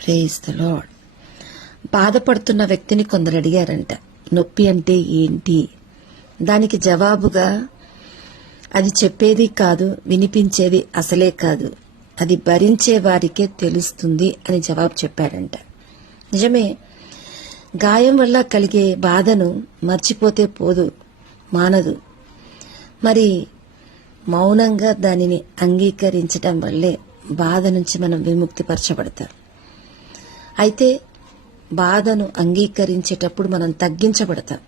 Praise the lord. బాధపడుతున్న వ్యక్తిని కొందరు అడిగారంట, నొప్పి అంటే ఏంటి? దానికి జవాబుగా, అది చెప్పేది కాదు, వినిపించేది అసలే కాదు, అది భరించే వారికే తెలుస్తుంది అని జవాబు చెప్పాడంట. నిజమే, గాయం వల్ల కలిగే బాధను మర్చిపోతే పోదు, మానదు. మరి మౌనంగా దానిని అంగీకరించడం వల్లే బాధ నుంచి మనం విముక్తిపరచబడతాం. అయితే బాధను అంగీకరించేటప్పుడు మనం తగ్గించబడతాం.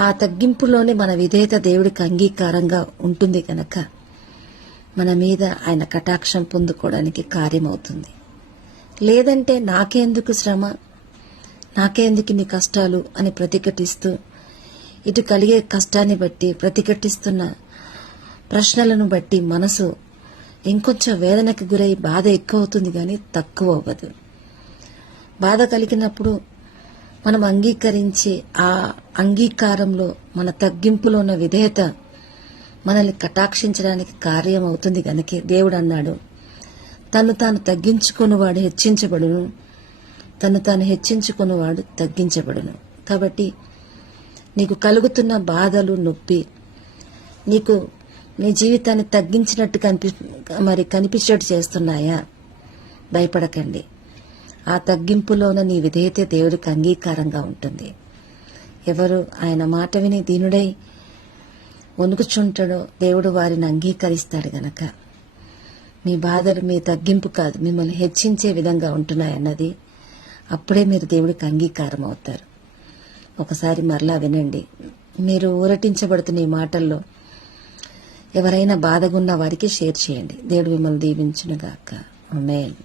ఆ తగ్గింపులోనే మన విధేయత దేవుడికి అంగీకారంగా ఉంటుంది కనుక మన మీద ఆయన కటాక్షం పొందుకోవడానికి కార్యమవుతుంది. లేదంటే నాకెందుకు శ్రమ, నాకెందుకు నీ కష్టాలు అని ప్రతిఘటిస్తూ, ఇటు కలిగే కష్టాన్ని బట్టి, ప్రతిఘటిస్తున్న ప్రశ్నలను బట్టి మనసు ఇంకొంచెం వేదనకు గురై బాధ ఎక్కువ అవుతుంది కానీ తక్కువ అవ్వదు. బాధ కలిగినప్పుడు మనం అంగీకరించి ఆ అంగీకారంలో మన తగ్గింపులో ఉన్న విధేయత మనల్ని కటాక్షించడానికి కార్యం అవుతుంది కనుక దేవుడు అన్నాడు, తను తాను తగ్గించుకున్నవాడు హెచ్చించబడును, తను తాను హెచ్చించుకున్నవాడు తగ్గించబడును. కాబట్టి నీకు కలుగుతున్న బాధలు, నొప్పి నీకు నీ జీవితాన్ని తగ్గించినట్టు కనిపించేట్టు చేస్తున్నాయా? భయపడకండి. ఆ తగ్గింపులోన నీ విధేయతే దేవుడికి అంగీకారంగా ఉంటుంది. ఎవరు ఆయన మాట విని దీనుడై వణుకుచుంటాడో దేవుడు వారిని అంగీకరిస్తాడు గనక మీ బాధలు మీ తగ్గింపు కాదు, మిమ్మల్ని హెచ్చించే విధంగా ఉంటున్నాయన్నది అప్పుడే మీరు దేవుడికి అంగీకారం అవుతారు. ఒకసారి మరలా వినండి. మీరు ఊరటించబడుతున్న ఈ మాటల్లో ఎవరైనా బాధగున్న వారికి షేర్ చేయండి. దేవుడు మిమ్మల్ని దీవించునుగాక. ఆమేన్.